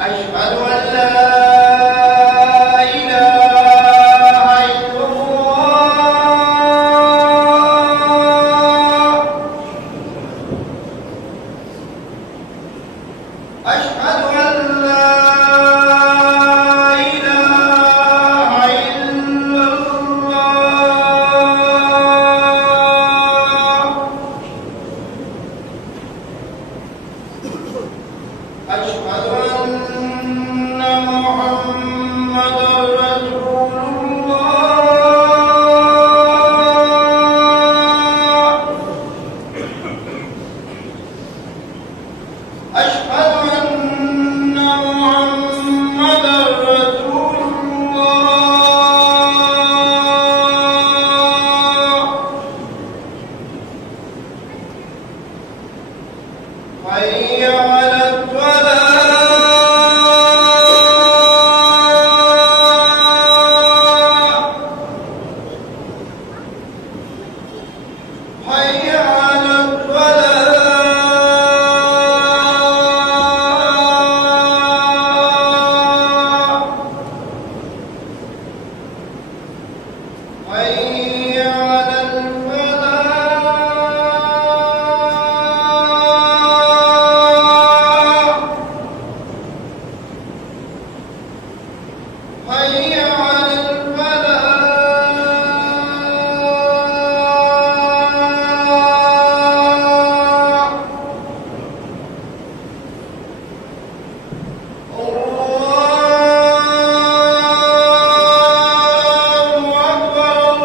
أشهد أن لا إله إلا الله. أشهد أن لا إله إلا الله. أشهد أن محمدًا رسول الله. أشهد أن محمدًا رسول الله. حي على الفلاح. حي على الفلاح. حي على الفلاح. حي على الفلاح. الله أكبر.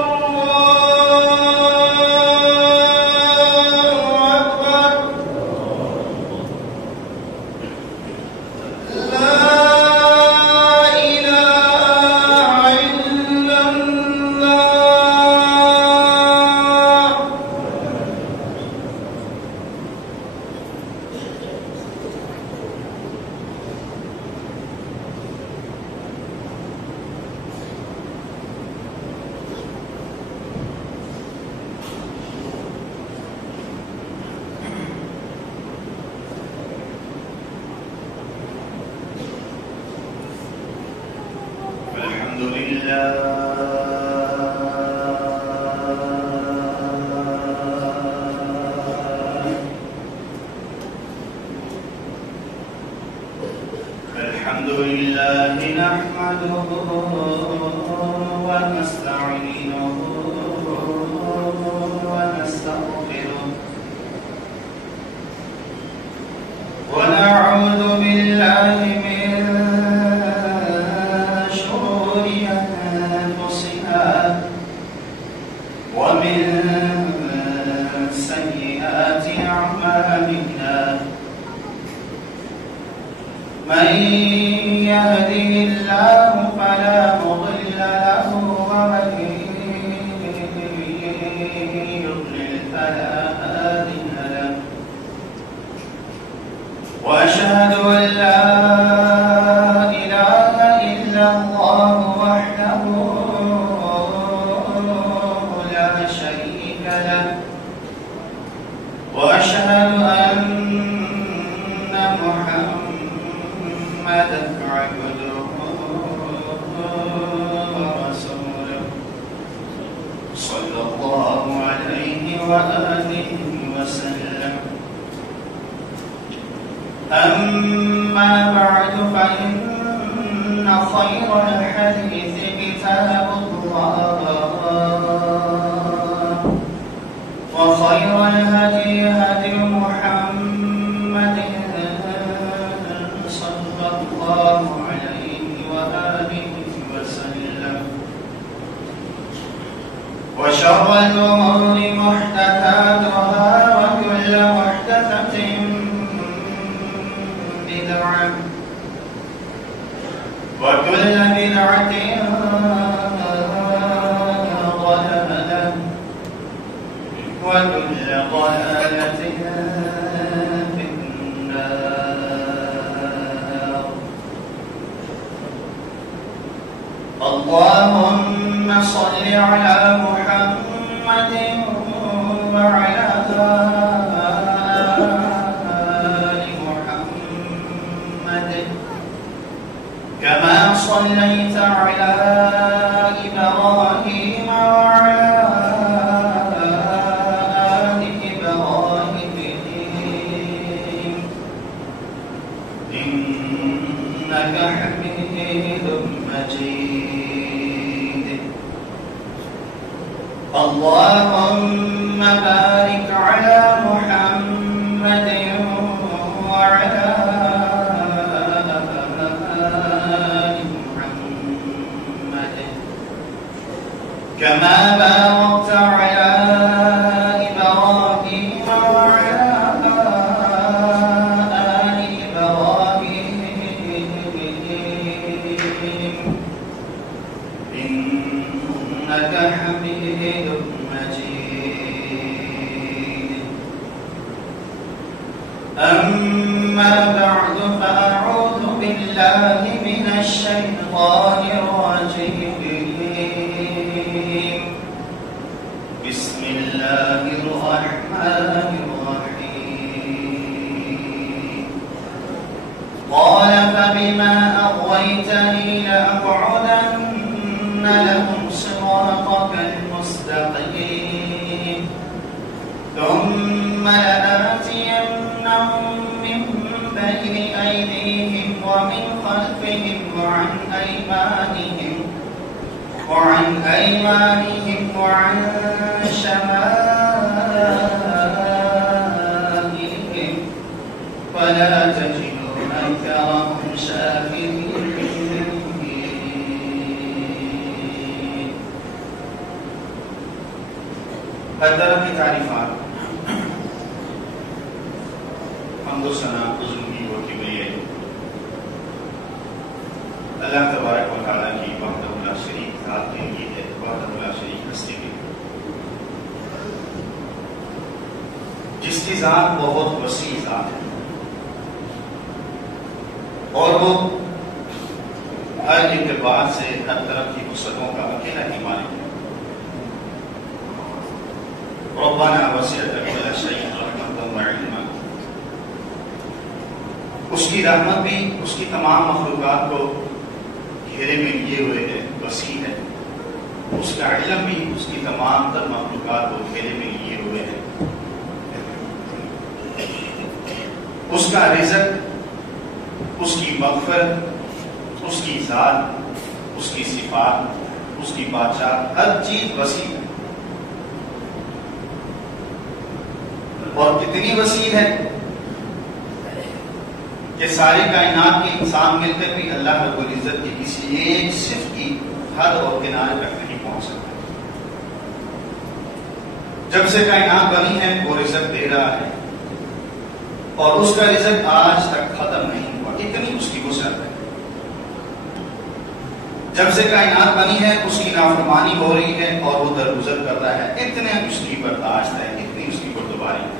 الله أكبر. لا إله إلا الله. الحمد لله. الحمد لله نحمده ونستعينه ونستغفره ونعوذ بالله من شرور أنفسنا ومن سيئات أعمالنا. من يهده الله فلا مضل له ومن يضلل فلا هادي له. وأشهد أن لا إله إلا الله وحده لا شريك له. وأشهد أن محمدًا عبده ورسوله صلى الله عليه وآله وسلم. أما بعد فإن خير الحديث كتاب الله وخير الهدي هدي محمد صلى الله عليه وآله وسلم. وشر الأمور محدثاتها وكل محدثة بدعة وكل بدعة ضلالة وكل ضلالة في النار. اللهم صل على محمد وعلى آل محمد. كما صليت على إبراهيم وعلى آل إبراهيم إنك حميد مجيد اللهم بارك على محمد وعلى آل محمد كما باركت على إبراهيم وعلى آل إبراهيم إنك حميد مجيد أما بعد فأعوذ بالله من الشيطان الرجيم بسم الله الرحمن الرحيم قال فبما أغويتني لأقعدن لهم صراطك المستقيم ثم لآتينهم من بين أيديهم ومن خلفهم وعن أيمانهم وعن شمائلهم ولا تجد أكثرهم شاكرين ہر طرح کی تعریفات حمد و ثنا عظیم کی ہوتی ہوئی ہے اللہ تبارک و تعالیٰ کی وحدہ لا شریک ذات کے لیے ہے، وحدہ لا شریک ہستی کے لیے، جس کی ذات بہت وسیع ذات ہے اور وہ ہر اعتبار سے ہر طرف کی وسعتوں کا اکیلا ہی مالک ہے۔ ربنا وسعت كل شيء رحمة وعلما، اس کی رحمت بھی اس کی تمام مخلوقات کو گھیرے میں لیے ہوئے ہے، وسیع ہے، اس کا علم بھی اس کی تمام تر مخلوقات کو گھیرے میں لیے ہوئے ہے، اس کا رزق، اس کی مغفرت، اس کی ذات، اس کی صفات، اس کی بادشاہ، ہر چیز وسیع ہے، اور کتنی وسیع ہے کہ ساری کائنات کے انسان مل کر بھی اللہ رب العزت کی کسی ایک صفت کی حد اور کنارے تک نہیں پہنچ سکتے۔ جب سے کائنات بنی ہے وہ رزق دے رہا ہے اور اس کا رزق آج تک ختم نہیں ہوا، اتنی اس کی وسعت ہے۔ جب سے کائنات بنی ہے اس کی نافرمانی ہو رہی ہے اور وہ درگزر کر رہا ہے، اتنے اس کی برداشت ہے، اتنی اس کی بردباری ہے۔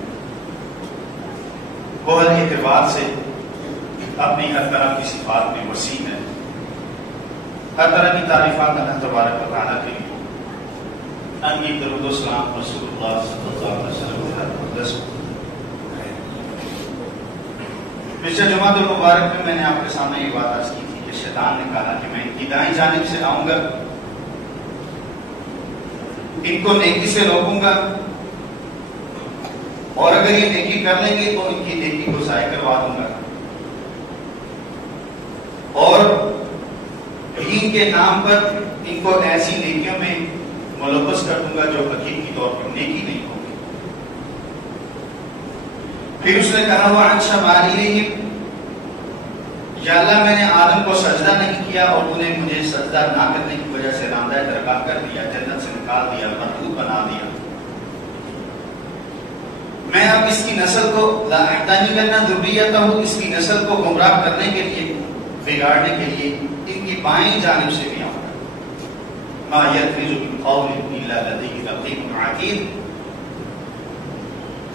وہ ہر اعتبار سے اپنی ہر طرح کی صفات میں وسیع ہے، ہر طرح کی تعریفات اللہ تبارک و تعالیٰ کے لیے۔ ان کی درود و سلام رسول اللہ صلی اللہ علیہ وسلم۔ پچھلے جمعہ المبارک میں میں نے آپ کے سامنے یہ بات عرض کی تھی کہ شیطان نے کہا کہ میں ان کی دائیں جانب سے آؤں گا، ان کو نیکی سے روکوں گا، اور اگر یہ نیکی کر لیں گے تو ان کی نیکی کو ضائع کروا دوں گا، اور دین کے نام پر ان کو ایسی نیکیوں میں ملوث کر دوں گا جو حقیقی طور پر نیکی نہیں ہوگی۔ پھر اس نے کہا وعن شمائلہم، یا اللہ میں نے آدم کو سجدہ نہیں کیا اور تو نے مجھے سجدہ نہ کرنے کی وجہ سے راندہ درگاہ کر دیا، جنت سے نکال دیا، مردود بنا دیا۔ میں اب اس کی نسل کو لا احتانی کرنا ذریتہ ہوں، اس کی نسل کو گمراہ کرنے کے لیے، بگاڑنے کے لیے ان کی بائیں جانب سے بھی آؤں گا۔ ما یلفظ من قول الا لدیہ رقیب عتید،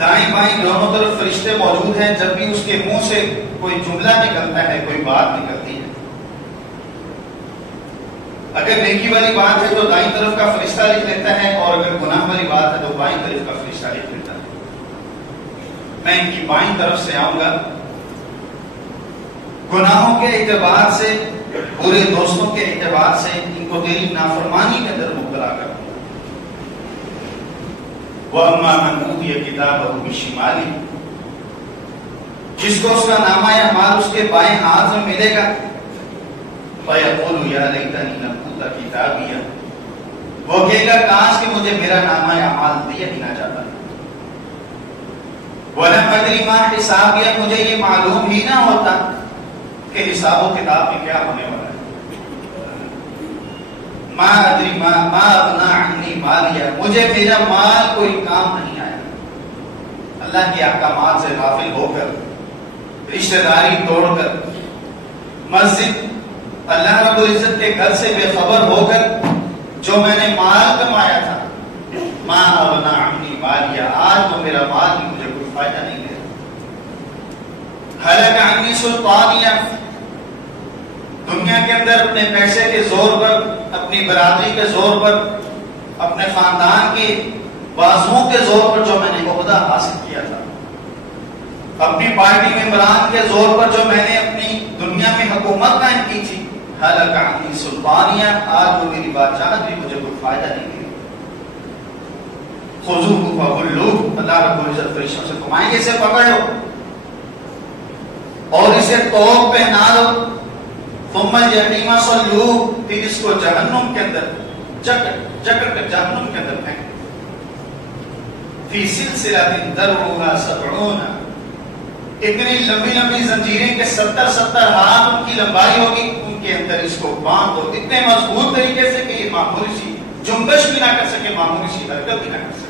دائیں بائیں دونوں طرف فرشتے موجود ہیں، جب بھی اس کے منہ سے کوئی جملہ نکلتا ہے، کوئی بات نکلتی ہے، اگر نیکی والی بات ہے تو دائیں طرف کا فرشتہ لکھ لیتا ہے، اور اگر گناہ والی بات ہے تو بائیں طرف کا فرشتہ لکھ لیتا ہے۔ میں ان کی بائیں طرف سے آؤں گا، گناہوں کے اعتبار سے برے دوستوں کے اعتبار سے ان کو تیری نافرمانی کے اندر مبتلا کر دوں. وَأَمَّا مَنْ أُوتِيَ كِتَابَهُ بِشِمَالِهِ، جس کو اس کا نامہ اعمال اس کے بائیں ہاتھ میں ملے گا، فَيَقُولُ يَا لَيْتَنِي لَمْ أُوتَ كِتَابِيَهْ، وہ کہے گا کاش کہ مجھے میرا نامہ اعمال دیا ہی نہ جاتا. وَلَمْ أَدْرِ مَا حِسَابِيَهْ، مجھے یہ معلوم ہی نہ ہوتا کہ حساب و کتاب میں کیا ہونے والا ہے. مَا أَدْرِ مَا أَغْنَىٰ عَنِّي مَالِيَهْ، مجھے میرا مال کوئی کام نہیں آیا. اللہ کے احکامات سے غافل ہو کر، رشتہ داری توڑ کر، مسجد اللہ رب العزت کے گھر سے بے خبر ہو کر جو میں نے مال کمایا تھا، مَا أَغْنَىٰ عَنِّي مَالِيَهْ، آج وہ میرا مال بھی مجھے کوئی فائدہ نہیں دے. هَلَكَ عَنِّي سُلْطَانِيَهْ، دنیا کے اندر اپنے پیسے کے زور پر، اپنی برادری کے زور پر، اپنے خاندان کے بازوؤں کے زور پر جو میں نے عہدہ حاصل کیا تھا، اپنی پارٹی ممبران کے زور پر جو میں نے اپنی دنیا میں حکومت قائم کی تھی، هَلَكَ عَنِّي سُلْطَانِيَهْ، آج وہ میری بادشاہت بھی مجھے کوئی فائدہ نہیں دے. خُذُوهُ فَغُلُّوهُ، اللہ رب العزت فرشتوں سے فرمائیں گے اسے پکڑ لو اور اسے توق پہنا دو. ثم الجحیم صلوہ، پھر اس کو جہنم کے اندر جکڑ کر جہنم کے اندر پھینک. فی سلسلۃ ذرعها 70، اتنی لمبی لمبی زنجیریں کہ 70 ہاتھ ان کی لمبائی ہوگی، ان کے اندر اس کو باندھ دو اتنے مضبوط طریقے سے کہ یہ معمولی سی جنبش بھی نہ کر سکے، معمولی سی حرکت بھی نہ کر سکے.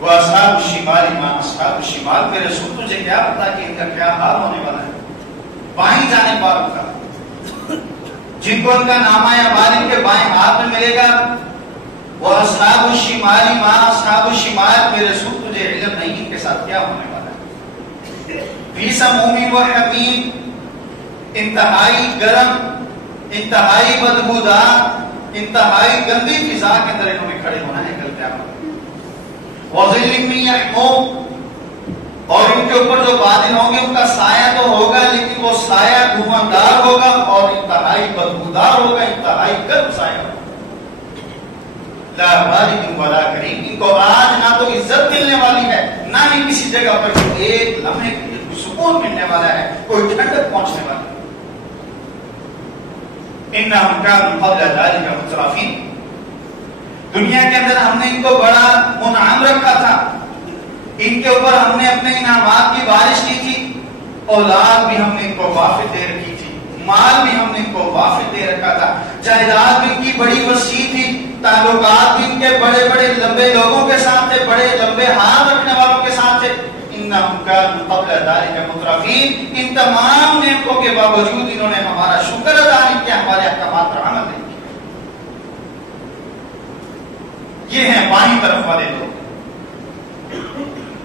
وَأَصْحَابُ الشِّمَالِ مَا أَصْحَابُ الشِّمَالِ، میرے رسول تجھے کیا پتا کہ ان کا کیا حال ہونے والا ہے. بائیں جانب والوں کا، جن کو ان کا نامہ اعمال ان کے بائیں ہاتھ میں ملے گا. وَأَصْحَابُ الشِّمَالِ مَا أَصْحَابُ الشِّمَالِ، میرے رسول تجھے علم نہیں ان کے ساتھ کیا ہونے والا ہے. فِي سَمُومٍ وَحَمِيمٍ، انتہائی گرم، انتہائی بدبودار، انتہائی گندی فضا کے اندر انہوں نے کھڑے ہونا ہے کل قیامت. وَظِلٍّ مِّن يَحْمُومٍ، اور ان کے اوپر جو بادل ہوں گے ان کا سایہ تو ہوگا لیکن وہ سایہ دھواندار ہوگا اور انتہائی بدبودار ہوگا، انتہائی گرم سایہ ہوگا. لا بارد ولا کریم، ان کو آج نہ تو عزت ملنے والی ہے، نہ ہی کسی جگہ پر ایک لمحے کے لیے کوئی سکون ملنے والا ہے، کوئی ٹھنڈک پہنچنے والی ہے. انہم کانوا قبل ذلک مترفین، دنیا کے اندر ہم نے ان کو بڑا منعم رکھا تھا، ان کے اوپر ہم نے اپنے انعامات کی بارش کی تھی، اولاد بھی ہم نے ان کو وافر دے رکھی تھی، مال بھی ہم نے ان کو وافر دے رکھا تھا، جائیداد بھی ان کی بڑی وسیع تھی، تعلقات بھی ان کے بڑے بڑے لمبے لوگوں کے ساتھ تھے، بڑے لمبے ہاتھ رکھنے والوں کے ساتھ تھے. انہم کانوا قبل ذلک مترفین، ان تمام نعمتوں کے باوجود انہوں نے ہمارا شکر ادا نہیں کیا، ہمارے احکامات پر عمل نہیں کیا. یہ ہیں بائیں طرف والے لوگ.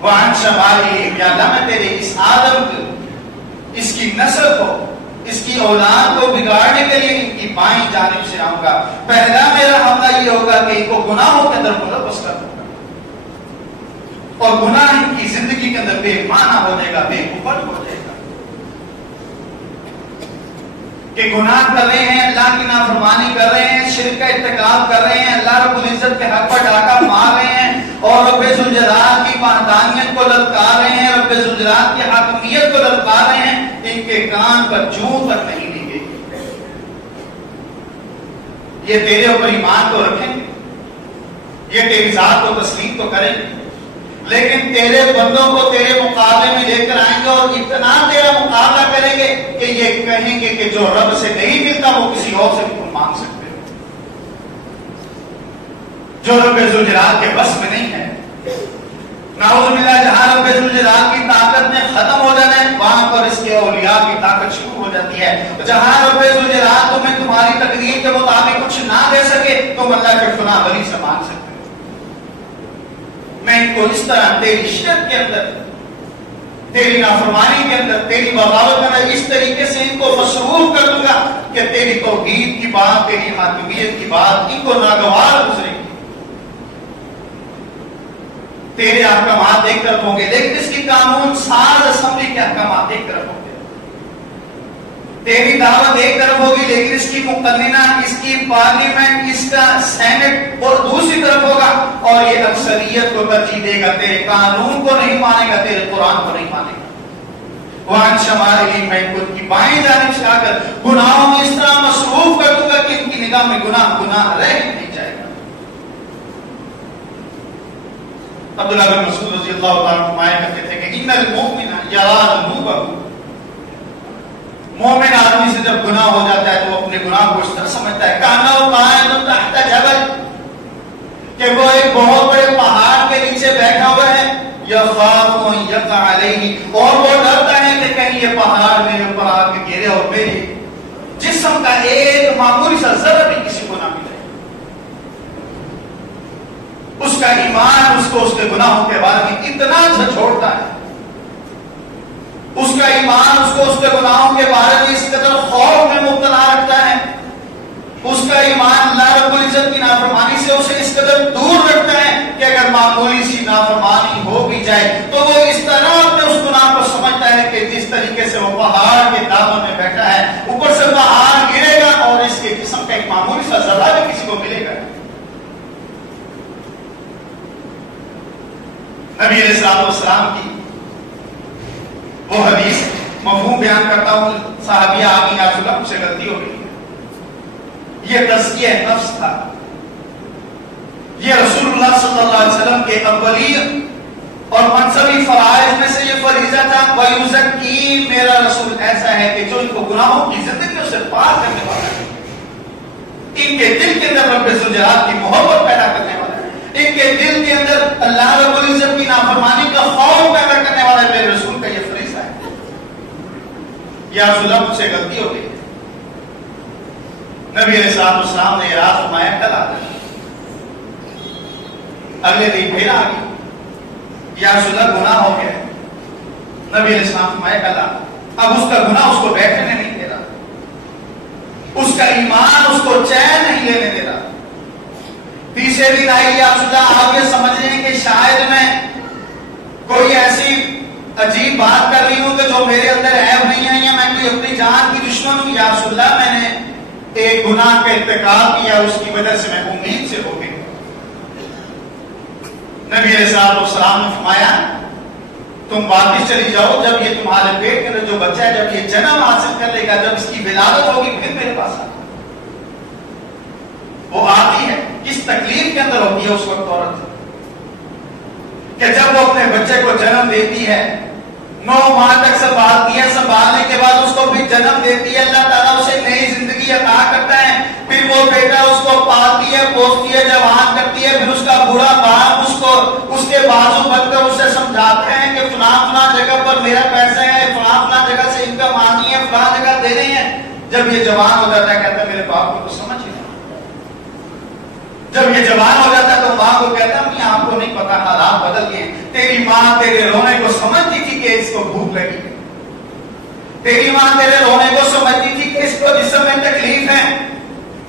وعن شمالی، یا اللہ میں تیرے اس آدم کو، اس کی نسل کو، اس کی اولاد کو بگاڑنے کے لیے ان کی بائیں جانب سے آؤں گا. پہلا میرا حملہ یہ ہوگا کہ ان کو گناہوں کے اندر ملوث کر دوں گا، اور گناہ ان کی زندگی کے اندر بے معنی ہو جائے گا، بے مفت ہو جائے گا. کہ گناہ کر رہے ہیں، اللہ کی نافرمانی کر رہے ہیں، شرک کا ارتکاب کر رہے ہیں، اللہ رب العزت کے حق پر ڈاکہ مار رہے ہیں، اور رب ذوالجلال کی وحدانیت کو للکار رہے ہیں، رب ذوالجلال کی حاکمیت کو للکار رہے ہیں. ان کے کان پر جوں تک نہیں لگے. یہ تیرے اوپر ایمان تو رکھیں گے، یہ تیری ذات کو تسلیم تو کریں گے، لیکن تیرے بندوں کو تیرے مقابلے میں لے کر آئیں گے اور اتنا تیرا مقابلہ کریں گے کہ یہ کہیں گے کہ جو رب سے نہیں ملتا وہ کسی اور سے بھی تم مانگ سکتے ہو، جو رب ذوالجلال کے بس میں نہیں ہے. نعوذ باللہ، جہاں رب ذوالجلال کی طاقت نے ختم ہو جانا ہے وہاں پر اس کے اولیاء کی طاقت شروع ہو جاتی ہے. جہاں رب ذوالجلال تمہیں تمہاری تقدیر کے مطابق کچھ نہ دے سکے، تم اللہ کے فلاں ولی سے مانگ سکتے. میں ان کو اس طرح تیری شرک کے اندر، تیری نافرمانی کے اندر، تیری بغاوت کے اندر اس طریقے سے ان کو مصروف کر دوں گا کہ تیری توحید کی بات، تیری حاکمیت کی بات ان کو ناگوار گزرے گی. تیرے احکامات دیکھ کر ہوں گے، لیکن اس کی قانون ساز اسمبلی کے احکامات دیکھ کر ہوں گے. تیری دعوت ایک طرف ہوگی لیکن اس کی مقننہ، اس کی پارلیمنٹ، اس کا سینٹ اور دوسری طرف ہوگا، اور یہ اکثریت کو ترجیح دے گا، تیرے قانون کو نہیں مانے گا، تیرے قرآن کو نہیں مانے گا۔ وہاں شمائلی میں ان کی بائیں جانب سے آ کر گناہوں میں اس طرح مصروف کر دوں گا کہ ان کی نگاہ میں گناہ رہ ہی نہیں جائے گا۔ عبداللہ بن مسعود رضی اللہ تعالیٰ فرمایا کرتے تھے کہ ان المؤمن یرا ذنوبہ، مومن آدمی سے جب گناہ ہو جاتا ہے تو وہ اپنے گناہ کو اس طرح سمجھتا ہے کانہ قائم تحت جبل، کہ وہ ایک بہت بڑے پہاڑ کے نیچے بیٹھا ہوا ہے، یخاف ان یقع علیہ، اور وہ ڈرتا ہے کہ کہیں یہ پہاڑ میرے اوپر آ کے گرے اور میرے جسم کا ایک معمولی سا ذرہ بھی کسی کو نہ ملے۔ اس کا ایمان اس کو اس کے گناہوں کے بارے میں اتنا جھنجھوڑتا ہے، اس کا ایمان اس کو اس کے گناہوں کے بارے میں اس قدر خوف میں مبتلا رکھتا ہے، اس کا ایمان اللہ رب العزت کی نافرمانی سے اسے اس قدر دور رکھتا ہے کہ اگر معمولی سی نافرمانی ہو بھی جائے تو وہ اس طرح اپنے اس گناہ کو سمجھتا ہے کہ جس طریقے سے وہ پہاڑ کے دامن میں بیٹھا ہے، اوپر سے پہاڑ گرے گا اور اس کے جسم کا ایک معمولی سا ذرہ بھی کسی کو ملے گا۔ نبی علیہ السلام کی وہ حدیث مفہوم بیان کرتا ہوں، صحابیہ آگی یا چلا مجھ سے غلطی ہو گئی، یہ تزکیہ نفس تھا، یہ رسول اللہ صلی اللہ علیہ وسلم کے اولی اور منصبی فرائض میں سے یہ فریضہ تھا۔ وَيُزَكِّي، میرا رسول ایسا ہے کہ جو ان کو گناہوں کی زندگیوں سے پار کرنے والا ہے، ان کے دل کے اندر رب ذوالجلال کی محبت پیدا کرنے والا ہے، ان کے دل کے اندر اللہ رب العزت کی نافرمانی کا خوف پیدا کرنے والا ہے، میرے رسول کا یہ فریضہ ہے۔ یا رسول اللہ مجھ سے غلطی ہو گئی، نبی علیہ السلام نے اراد فرمایا کل آتا ہے، اگلے دن پھر آ گئی، یا رسول اللہ گناہ ہو گیا، نبی علیہ السلام فرمایا کل آتا، اب اس کا گناہ اس کو بیٹھنے نہیں دے رہا، اس کا ایمان اس کو چین نہیں لینے دے رہا۔ تیسرے دن آئی، یا رسول اللہ آپ یہ سمجھ رہے ہیں کہ شاید میں کوئی ایسی عجیب بات کر رہی ہوں کہ جو میرے اندر عیب نہیں ہے، یا میں کوئی اپنی جان کی دشمن ہوں، یا رسول اللہ میں نے ایک گناہ کا ارتکاب کیا، اس کی وجہ سے میں امید سے ہو گئی۔ نبی علیہ السلام نے فرمایا تم واپس چلی جاؤ، جب یہ تمہارے پیٹ کے اندر جو بچہ ہے جب یہ جنم حاصل کر لے گا، جب اس کی ولادت ہوگی پھر میرے پاس آ۔ وہ آتی ہے، کس تکلیف کے اندر ہوتی ہے اس وقت عورت کہ جب وہ اپنے بچے کو جنم دیتی ہے، 9 ماہ تک سنبھالتی ہے، سنبھالنے کے بعد اس کو بھی جنم دیتی ہے، اللہ تعالیٰ اسے نئی زندگی عطا کرتا ہے، پھر وہ بیٹا اس کو پالتی ہے، پوستی ہے، جوان کرتی ہے، پھر اس کا بوڑھا باپ اس کو اس کے بازو بن کر اسے سمجھاتے ہیں کہ فلاں جگہ پر میرا پیسہ ہے، فلاں جگہ سے انکم آنی ہے، فلاں جگہ دے رہی ہے۔ جب یہ جوان ہو جاتا ہے کہتا ہے میرے باپ کو تو سمجھ ہی نہیں۔ جب یہ جوان ہو جاتا ہے تو ماں کو کہتا ہے میں آپ کو نہیں پتا حالات بدل گئے، تیری ماں تیرے رونے کو سمجھتی تھی کہ اس کو بھوک لگی ہے، تیری ماں تیرے رونے کو سمجھتی تھی کہ اس کو جسم میں تکلیف ہے،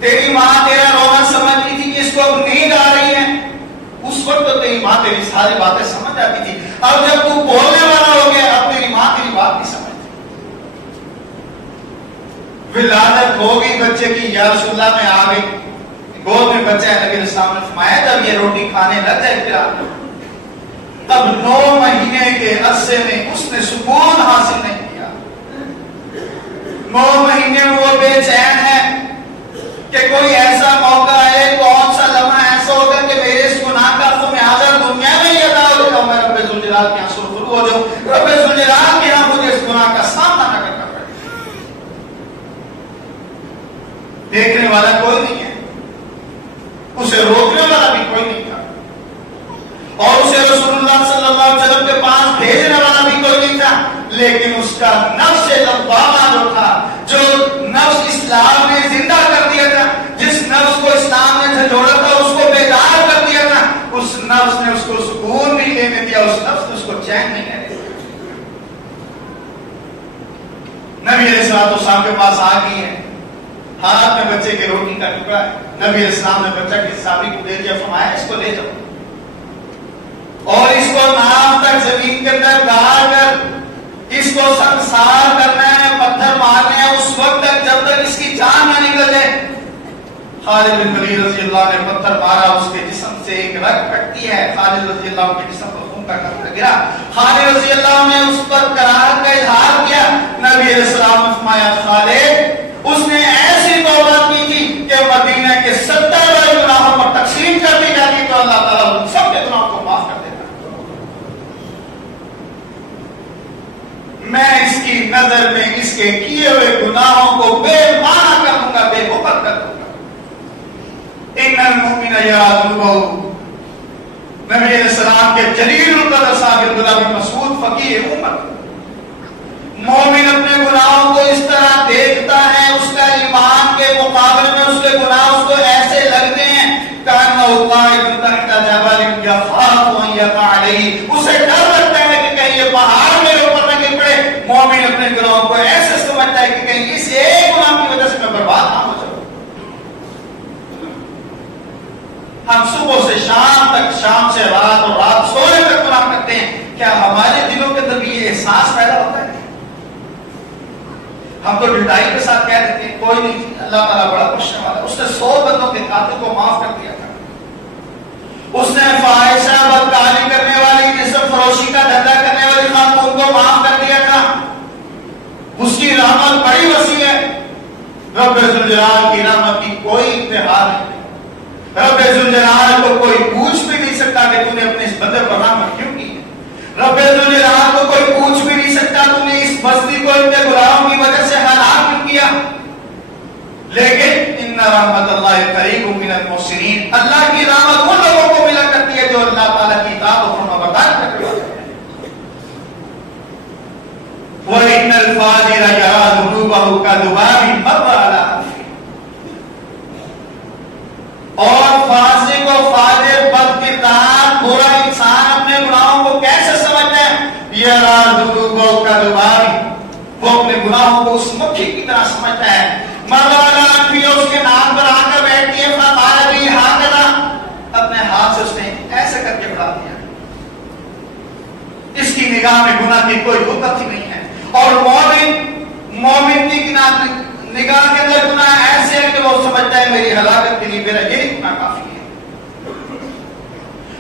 تیری ماں تیرا رونا سمجھتی تھی کہ اس کو نیند آ رہی ہے۔ اس وقت تو تیری ماں تیری ساری باتیں سمجھ آتی تھی، اب جب تو بولنے والا ہو گیا اب تیری ماں تیری بات نہیں سمجھتی۔ ولادت ہو گئی بچے کی، یا رسول اللہ میں آ گئی، گود میں بچہ ہے، نبی علیہ السلام نے فرمایا جب یہ روٹی کھانے لگ جائے پھر اب 9 مہینے کے عرصے میں اس نے سکون حاصل نہیں کیا، 9 مہینے میں وہ بے چین ہے کہ کوئی ایسا موقع ہے، کون سا لمحہ ایسا ہوگا کہ میرے اس گناہ کا خمیازہ دنیا میں ہی ادا ہو جائے، میں رب ذوالجلال کے یہاں سرخرو ہو جاؤں، رب ذوالجلال کے یہاں مجھے اس گناہ کا سامنا نہ کرنا پڑے۔ دیکھنے والا کوئی نہیں ہے، اسے روکنے والا بھی کوئی نہیں تھا، اور اسے رسول اللہ صلی اللہ علیہ وسلم کے پاس بھیجنے والا بھی کوئی نہیں تھا، لیکن اس کا نفس لوامہ جو تھا، جو نفس اسلام نے زندہ کر دیا تھا، جس نفس کو اسلام نے جھنجھوڑا تھا، اس کو بیدار کر دیا تھا، اس نفس نے اس کو سکون نہیں لینے دیا، اس نفس نے اس کو چین نہیں لینے دیا۔ نبی علیہ السلام کے پاس آ گئی ہے، ہاتھ میں بچے کے روٹی کا ٹکڑا ہے، نبی علیہ السلام نے بچہ کی صحابی کو دے دیا، فرمایا اس کو لے جاؤ اور اس کو ناف تک زمین کے اندر گاڑ کر اس کو سنسار کرنا ہے، پتھر مارنے ہیں، اس وقت خالد بن ولید رضی اللہ نے پتھر مارا، اس کے جسم سے ایک رگ پھٹتی ہے، خالد رضی اللہ کے جسم پر خون کا قطرہ گرا، خالد رضی اللہ نے اس پر کراہت کا اظہار کیا، نبی علیہ السلام نے فرمایا خالد اس نے ایسی توبہ کی تھی کہ مدینہ کے 70 بڑے گناہوں پر تقسیم کر دی جاتی تو اللہ تعالیٰ ان سب کے گناہوں کو معاف کر دیتا۔ میں اس کی نظر میں اس کے کیے ہوئے گناہوں کو بے معنی کر دوں گا، بے مقرر کر دوں گا۔ ان المؤمن یعذبہ، نبی علیہ السلام کے جلیل القدر صاحب عبداللہ بن مسعود فقیہ امت، مومن اپنے گناہوں کو اس طرح دیکھتا ہے، اس کا ایمان کے مقابلے میں اس کے گناہ اس کو ایسے لگتے ہیں کأنہ طائر تحت جبل یخاف ان یقع علیہ، اسے ڈر لگتا ہے کہ کہیں یہ پہاڑ میرے اوپر نہ گر پڑے۔ مومن اپنے گناہوں کو ایسے سمجھتا ہے کہ کہیں اس ایک گناہ کی وجہ سے میں برباد نہ ہو جاؤں۔ ہم صبح سے شام تک، شام سے رات اور رات سونے تک گناہ کرتے ہیں، کیا ہمارے دلوں کے اندر بھی یہ احساس پیدا ہوتا ہے؟ ہم تو ڈٹائی کے ساتھ کہہ دیتے ہیں کوئی نہیں، اللہ تعالیٰ بڑا بخشنے والا، اس نے 100 بندوں کے قاتل کو معاف کر دیا تھا، اس نے فاحشہ بدکاری کرنے والی، جسم فروشی کا دھندا کرنے والی خاتون کو معاف کر دیا تھا، اس کی رحمت بڑی وسیع ہے۔ رب ذوالجلال کی رحمت کی کوئی انتہا نہیں، رب ذوالجلال کو کوئی پوچھ بھی نہیں سکتا کہ تو نے اپنے اس بندے پر رحمت کیوں کی ہے، رب ذوالجلال کو کوئی پوچھ بھی نہیں سکتا تو نے اس بستی کو اپنے گناہوں کی وجہ سے ہلاک کیوں کیا۔ لیکن ان رحمت اللہ قریب من المحسنین، اللہ کی رحمت ان لوگوں کو ملا کرتی ہے جو اللہ تعالیٰ کی اطاعت و فرمانبرداری کرتے ہیں۔ وَإِنَّ الْفَاجِرَ يَرَى ذُنُوبَهُ كَذُبَابٍ مَرَّ عَلَىٰ أَنفِهِ، اور فاسق و فاجر بدکردار برا انسان اپنے گناہوں کو کیسے سمجھتا ہے؟ یَرَى ذُنُوبَهُ كَذُبَابٍ، وہ اپنے گناہوں کو اس مکھی کی طرح سمجھتا ہے، مَرَّ عَلَىٰ أَنفِهِ، اس کے نام پر آ کر بیٹھتی ہے، فَقَالَ بِهِ هَكَذَا، اپنے ہاتھ سے اس نے ایسے کر کے بڑھا دیا۔ اس کی نگاہ میں گناہ کی کوئی حقیقت ہی نہیں ہے، اور مومن کی نگاہ کے اندر گناہ ایسے ہے کہ وہ سمجھتا ہے میری ہلاکت کے لیے میرا یہی گناہ کافی ہے۔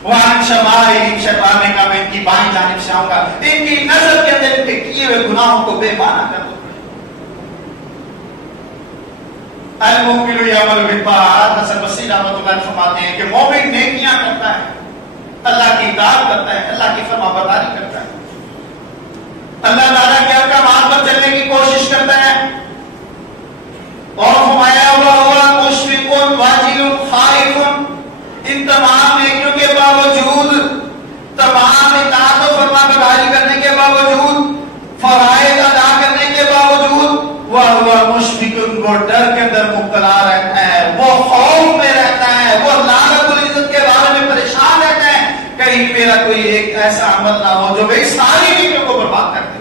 وَعَنْ شَمَائِلِهِمْ، شیطان کا میں ان کی بائیں جانب سے آؤں گا، ان کی نظر کے اندر ان کے کیے ہوئے گناہوں کو بے معنی کر دوں گا۔ المؤمن یعمل بالطاعات، حسن بصری رحمۃ اللہ علیہ فرماتے ہیں کہ مومن نیکیاں کرتا ہے، اللہ کی اطاعت کرتا ہے، اللہ کی فرمانبرداری کرتا ہے، اللہ تعالیٰ کے احکامات پر چلنے کی کوشش کرتا ہے، اور فرمایا ہوا مشفق واجل خائف، ان تمام نیکیوں کے باوجود، تمام اطاعت و فرمانبرداری کرنے کے باوجود، فرائض ادا کرنے کے باوجود، وہ مشفق، وہ ڈر کے اندر مبتلا رہتا ہے، وہ خوف میں رہتا ہے، وہ اللہ رب العزت کے بارے میں پریشان رہتا ہے کہیں میرا کوئی ایک ایسا عمل نہ ہو جو میری ساری نیکیوں کو برباد کر دے۔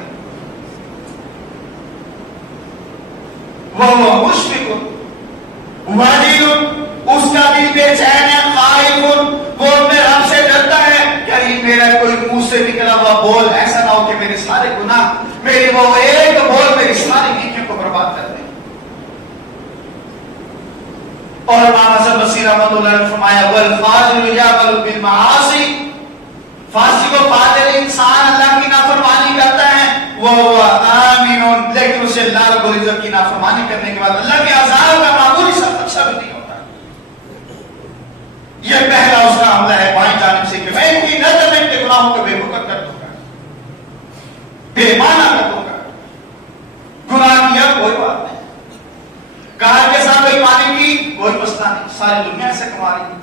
وہ مشفق واجل، اس کا دل بے چین ہے، خائف، وہ اپنے رب سے ڈرتا ہے کہیں میرا کوئی منہ سے نکلا ہوا بول ایسا نہ ہو کہ میرے سارے گناہ، میری وہ ایک بول میری ساری نیکیوں کو برباد کر دے۔ اور امام حسن بصری رحمۃ اللہ نے فرمایا والفاجر یعمل بالمعاصی، فاسق و فاجر انسان اللہ کی نافرمانی کرتا ہے، وہ آمین، لیکن اسے اللہ رب العزت کی نافرمانی کرنے کے بعد اللہ کے عذاب کا معمولی سا خدشہ بھی نہیں ہوتا۔ یہ پہلا اس کا حملہ ہے بائیں جانب سے کہ میں ان کی نظر میں ان کے گناہوں کو بے وقت کر دوں گا، بے معنی کر دوں گا۔ گناہ کیا کوئی بات نہیں، گھر کے ساتھ کوئی پانی کی کوئی مسئلہ نہیں، ساری دنیا سے کما رہی،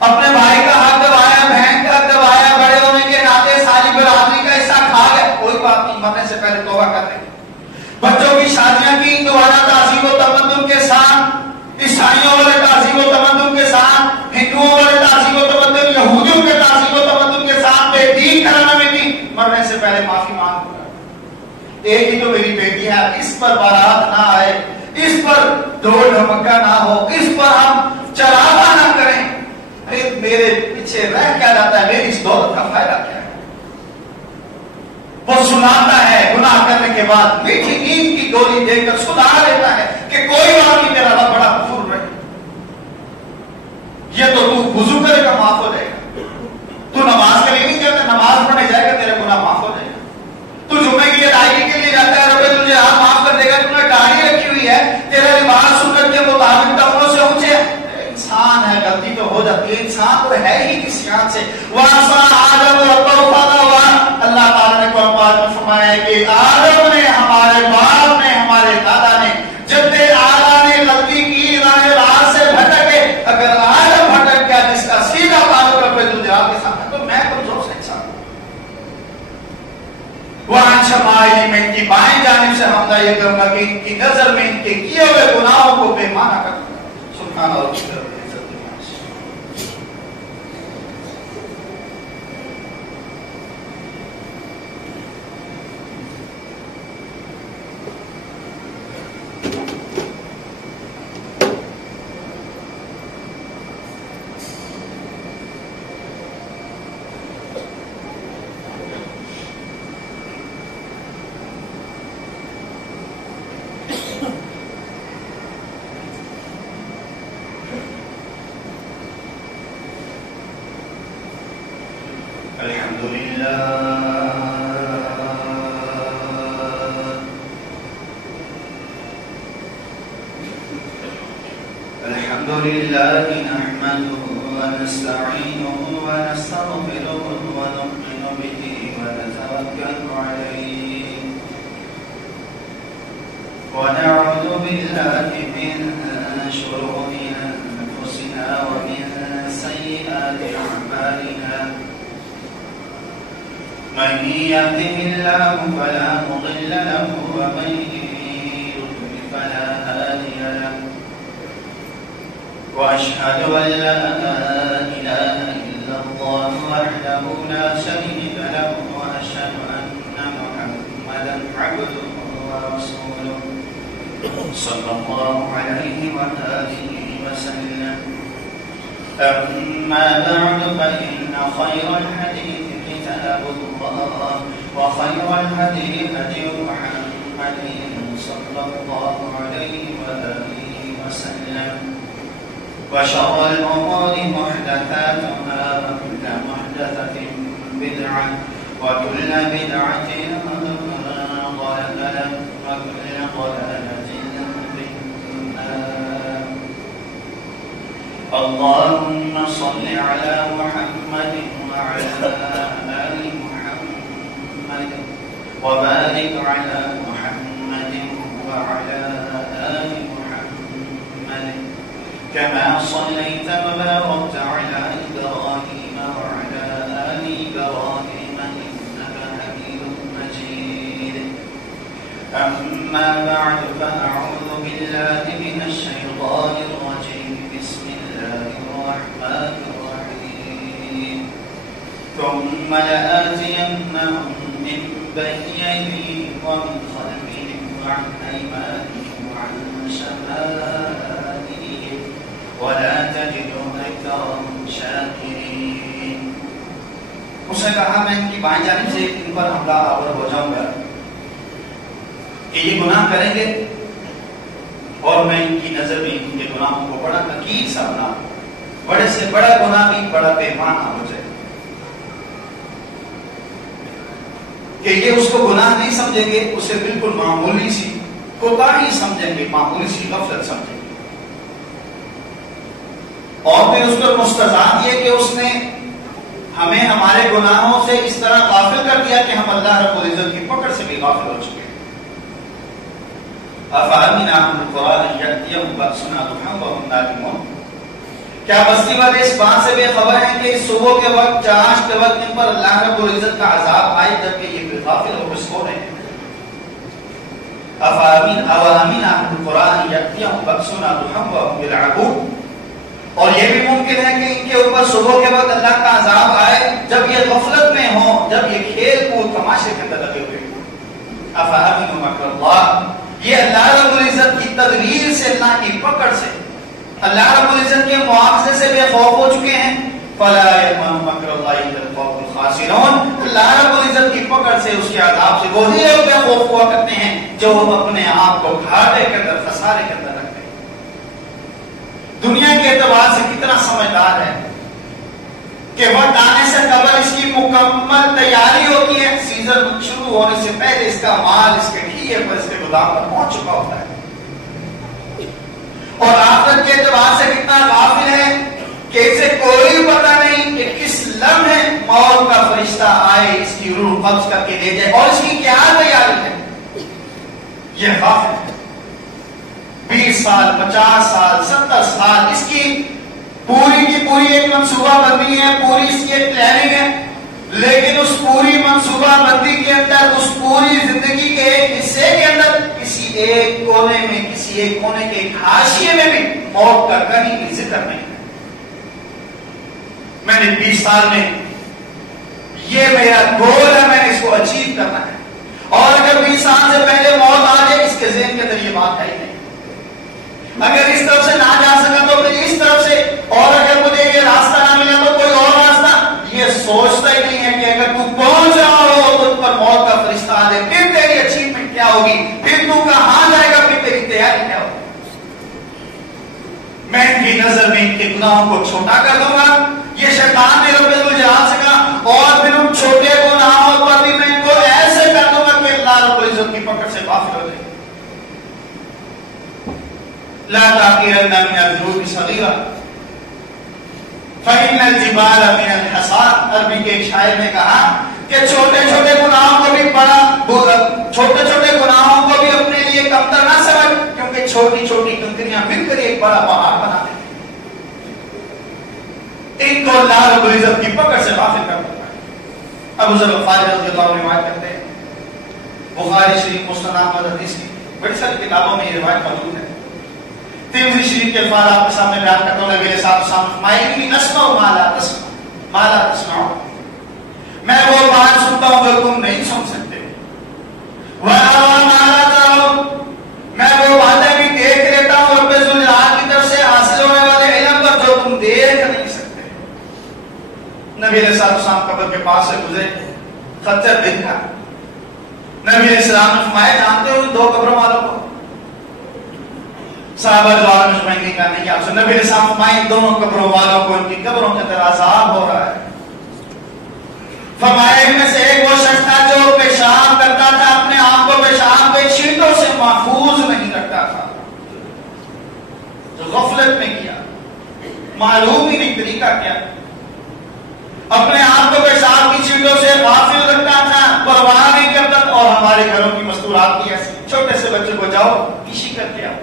اپنے بھائی کا حق دبایا، بہن کا حق دبایا، بڑے ہونے کے ناطے ساری برادری کا حصہ کھا گئے، کوئی بات نہیں، مرنے سے پہلے توبہ کر لیں۔ بچوں کی شادیاں کی دوبارہ تعظیم و تمدن کے ساتھ، عیسائیوں والے تعظیم و تمدن کے ساتھ، ہندوؤں والے تعظیم و تمدن، یہودیوں کے تعظیم و تمدن کے ساتھ، بے دین کرانا میں کی، مرنے سے پہلے معافی مانگ لوں گا۔ ایک ہی تو میری بیٹی ہے، اس پر بارات نہ آئے، اس پر ڈھول ڈھمکا نہ ہو، اس پر ہم چراغا نہ کریں، میرے پیچھے رہ کیا جاتا ہے، میری اس دولت کا فائدہ کیا ہے؟ وہ سناتا ہے گناہ کرنے کے بعد میٹھی نیند کی گولی دے کر سنا لیتا ہے کہ کوئی بات نہیں، میرا رب بڑا غفور رہے۔ یہ تو تو وضو کرے گا معاف ہو جائے گا. تو نماز کے لیے نہیں جاتا, نماز پڑھنے جائے گا تیرا گناہ معاف ہو جائے گا. تو جمعے کی ادائیگی کے لیے جاتا ہے, رب تجھے آپ معاف کر دے گا. تم نے داڑھی رکھی ہوئی ہے, تیرا لباس سنت کے مطابق ٹخنوں سے اونچے ہے. انسان ہے, غلطی تو ہو جاتی ہے, انسان تو ہے ہی نسیان سے. وَعَصَىٰ آدَمُ رَبَّهُ فَغَوَىٰ, اللہ تعالیٰ نے قرآن پاک میں فرمایا ہے کہ آدم نے, ہمارے باپ نے, ہمارے دادا نے, جد اعلیٰ نے غلطی کی, راہ راست سے بھٹکے. اگر آدم بھٹک گیا جس کا سیدھا تعلق رب الجلال کے ساتھ, تو میں کمزور سے انسان ہوں. وَعَنْ شَمَائِلِهِمْ, میں ان کی بائیں جانب سے حمدہ یہ کروں گا کہ ان کی نظر میں ان کے کیے ہوئے گناہوں کو بے معنی کر دوں گا. سبحان اللہ. الحمد لله نحمده ونستعينه ونستغفره ونؤمن به ونتوكل عليه ونعوذ بالله من شرور أنفسنا ومن سيئات أعمالنا من يهده الله فلا مضل له ومن يضلل فلا هادي له وأشهد أن لا إله إلا الله وحده لا شريك له وأشهد أن محمدا عبده ورسوله صلى الله عليه وآله وسلم. أما بعد فإن خير الحديث كتاب الله وخير الهدي هدي محمد صلى الله عليه وآله وسلم وشر الأمور محدثاتها وكل محدثة بدعة وكل بدعة ضلالة وكل ضلالة في النار. اللهم صل على محمد وعلى آل محمد وبارك على محمد وعلى آل محمد كما صليت وباركت على إبراهيم وعلى آل إبراهيم إنك حميد مجيد. أما بعد فأعوذ بالله من الشيطان الرجيم. بسم الله الرحمن الرحيم. ثم لآتينهم من بين يديهم ومن خلفهم وعن أيمانهم وعن شمائلهم ولا تجد أكثرهم شاكرين. اس نے کہا میں ان کی بائیں جانب سے ان پر حملہ آور ہو جاؤں گا کہ یہ گناہ کریں گے اور میں ان کی نظر میں ان کے گناہوں کو بڑا حقیر سا بنا, بڑے سے بڑا گناہ بھی بڑا پیمانہ ہو جائے کہ یہ اس کو گناہ نہیں سمجھیں گے, اسے بالکل معمولی سی کوتاہی سمجھیں گے, معمولی سی غفلت سمجھیں گے. اور پھر اس پر مستضاد یہ کہ اس نے ہمیں ہمارے گناہوں سے اس طرح غافل کر دیا کہ ہم اللہ رب العزت کی پکڑ سے بھی غافل ہو چکے ہیں. افامن اہل القرى ان یاتیہم بأسنا ضحی وهم نائمون, کیا بستی والے اس بات سے بے خبر ہیں کہ صبح کے وقت, چاش کے وقت ان پر اللہ رب العزت کا عذاب آئے جبکہ یہ غافل ہو کر سو رہے ہیں. افامن اہل القرى ان یاتیہم بأسنا ضحی وهم یلعبون, اور یہ بھی ممکن ہے کہ ان کے اوپر صبح کے وقت اللہ کا عذاب آئے جب یہ غفلت میں ہوں, جب یہ کھیل کود تماشے کے اندر لگے ہوئے ہوں. افامنوا مکر اللہ, یہ اللہ رب العزت کی تدبیر سے, اللہ کی پکڑ سے, اللہ رب العزت کے معاوضے سے بے خوف ہو چکے ہیں. فلا یأمن مکر اللہ الا القوم الخاسرون, اللہ رب العزت کی پکڑ سے, اس کے عذاب سے وہی لوگ بے خوف ہوا کرتے ہیں جو اپنے آپ کو گھاٹے کے اندر, خسارے کے اندر رکھتے ہیں. دنیا کے اعتبار سے کتنا سمجھدار ہے کہ وقت آنے سے قبل اس کی مکمل تیاری ہوتی ہے، سیزن شروع ہونے سے پہلے اس کا مال اس کے ٹھیے پر اس کے گودام پر پہنچ چکا ہوتا ہے، اور آخرت کے اعتبار سے کتنا غافل ہے کہ اسے کوئی پتہ نہیں کہ کس لمحے موت کا فرشتہ آئے اس کی روح قبض کر کے لے جائے، اور اس کی کیا تیاری ہے، یہ غافل ہے۔ 20 سال 50 سال 70 سال اس کی پوری کی پوری ایک منصوبہ بندی ہے، پوری اس کی ایک پلاننگ ہے، لیکن اس پوری منصوبہ بندی کے اندر، اس پوری زندگی کے ایک حصے کے اندر، کسی ایک کونے میں، کسی ایک کونے کے ایک حاشیے میں بھی موت کا کہیں بھی ذکر نہیں ہے۔ میں نے 20 سال میں یہ میرا گول ہے، میں نے اس کو اچیو کرنا ہے، اور اگر 20 سال سے پہلے موت آ جائے، اس کے ذہن کے اندر یہ بات ہے ہی نہیں۔ اگر اس طرف سے نہ جا سکا تو پھر اس طرف سے، اور اگر مجھے یہ راستہ نہ ملا تو کوئی اور راستہ، یہ سوچتا ہی نہیں ہے کہ اگر تو پہنچ رہا ہو تو پر موت کا فرشتہ آ جائے، پھر تیری اچیومنٹ کیا ہوگی، پھر تو کہاں جائے گا، پھر تیری تیاری کیا ہوگی۔ میں ان کی نظر میں ان کے گناہوں کو چھوٹا کر دوں گا، یہ شیطان نے رب الجلال سے کہا، اور پھر ان چھوٹے گناہوں پر بھی میں ان کو ایسے کر دوں گا کہ اللہ رب العزت کی پکڑ سے غافل ہو جائے۔ لا تحقرن من الذنوب صغیرہ فإن الجبال من الحصى، عربی کے ایک شاعر نے کہا کہ چھوٹے چھوٹے گناہوں کو بھی چھوٹے چھوٹے گناہوں کو بھی اپنے لیے کمتر نہ سمجھ، کیونکہ چھوٹی چھوٹی کنکریاں مل کر ایک بڑا پہاڑ بنا دیتی ہیں۔ ان کو اللہ رب العزت کی پکڑ سے غافل کر دیتا ہے۔ ابو ذر غفاری رضی اللہ عنہ روایت کرتے ہیں، بخاری شریف، مسند احمد حدیث کی بڑی ساری کتابوں میں یہ روایت موجود ہے۔ ترمذی شریف کے الفاظ آپ کے سامنے بیان کرتا ہوں، نبی علیہ الصلوۃ والسلام فرمائے انی اسمع ما لا تسمعون، میں وہ بات سنتا ہوں جو تم نہیں سن سکتے، وَأَرَىٰ مَا لَا تَرَوْنَ، میں وہ باتیں بھی دیکھ لیتا ہوں رب ذوالجلال کی طرف سے حاصل ہونے والے علم پر جو تم دیکھ نہیں سکتے۔ نبی علیہ الصلوۃ والسلام قبر کے پاس سے گزرے، خچر دیکھا، نبی علیہ السلام نے فرمایا جانتے ہو دو قبروں والوں کو؟ صحابہ دوار مجمعین کی کہانی کہ آپ سے نبی علیہ السلام فرمائے دونوں قبروں والوں کو ان کی قبروں کے اندر عذاب ہو رہا ہے۔ فرمایا ان میں سے ایک وہ شخص تھا جو پیشاب کرتا تھا، اپنے آپ کو پیشاب کے چھینٹوں سے محفوظ نہیں رکھتا تھا، جو غفلت میں کیا، معلوم ہی نہیں طریقہ کیا، اپنے آپ کو پیشاب کی چھینٹوں سے غافل رکھتا تھا، پرواہ نہیں کرتا تھا۔ اور ہمارے گھروں کی مستورات کی ایسی، چھوٹے سے بچے کو جاؤ کشی کر کے آؤ،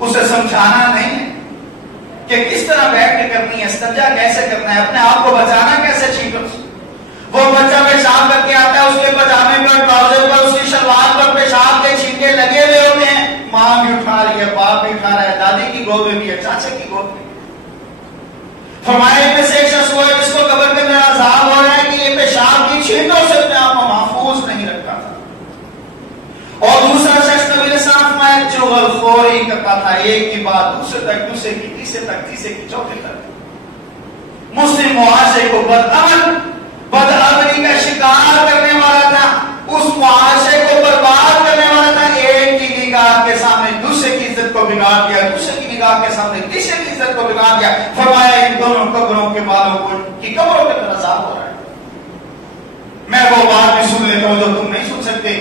اسے سمجھانا نہیں ہے کہ کس طرح بیٹھ کے کرنی ہے، استنجا کیسے کرنا ہے، اپنے آپ کو بچانا کیسے چھینٹوں سے۔ وہ بچہ پیشاب کر کے آتا ہے، اس کے پاجامے پر، ٹراؤزر پر، اس کی شلوار پر پیشاب کے چھینٹے لگے ہوئے ہوتے ہیں، ماں بھی اٹھا رہی ہے، باپ بھی اٹھا رہا ہے، دادی کی گود میں بھی ہے، چاچے کی گود میں۔ فرمایا ان میں سے ایک شخص ہوا ہے جس کو قبر کے اندر عذاب ہو رہا ہے کہ یہ پیشاب کی چھینٹوں سے اپنے آپ کو محفوظ نہیں رکھتا تھا، اور دوسرا شخص نبی علیہ السلام فرمایا چغل خوری کرتا تھا، ایک کی بات دوسرے تک، دوسرے کی تیسرے تک، تیسرے کی چوتھے تک، مسلم معاشرے کو بدعملی کا شکار کرنے والا تھا، اس معاشرے کو برباد کرنے والا تھا۔ ایک کی نگاہ کے سامنے دوسرے کی عزت کو بگاڑ دیا، دوسرے کی نگاہ کے سامنے تیسرے کی عزت کو بگاڑ دیا۔ فرمایا ان دونوں قبروں کے والوں کو کی قبروں کے اندر عذاب ہو رہا ہے، میں وہ بات بھی سن لیتا ہوں جو تم نہیں سن سکتے۔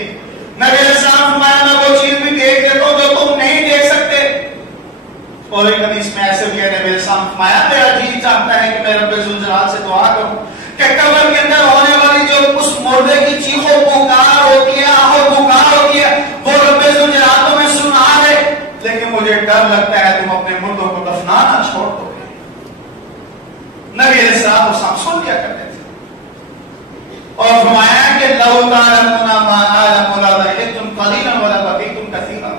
نبی علیہ السلام فرمایا میں وہ چیز بھی دیکھ لیتا ہوں جو تم نہیں دیکھ سکتے۔ اور ایک حدیث میں ایسے بھی ہے، نبی علیہ السلام فرمایا میرا جی چاہتا ہے کہ میں رب ذوالجلال سے دعا کروں کہ قبر کے اندر ہونے والی جو اس مردے کی چیخو پکار ہوتی ہے، آہو پکار ہوتی ہے، وہ رب ذوالجلال تمہیں سنا دے، لیکن مجھے ڈر لگتا ہے تم اپنے مردوں کو دفنانا چھوڑ دو گے۔ نبی علیہ السلام سن لیا کرتے تھے، اور فرمایا کہ لو تعلمون ما اعلم لضحكتم قليلا ولبكيتم كثيرا،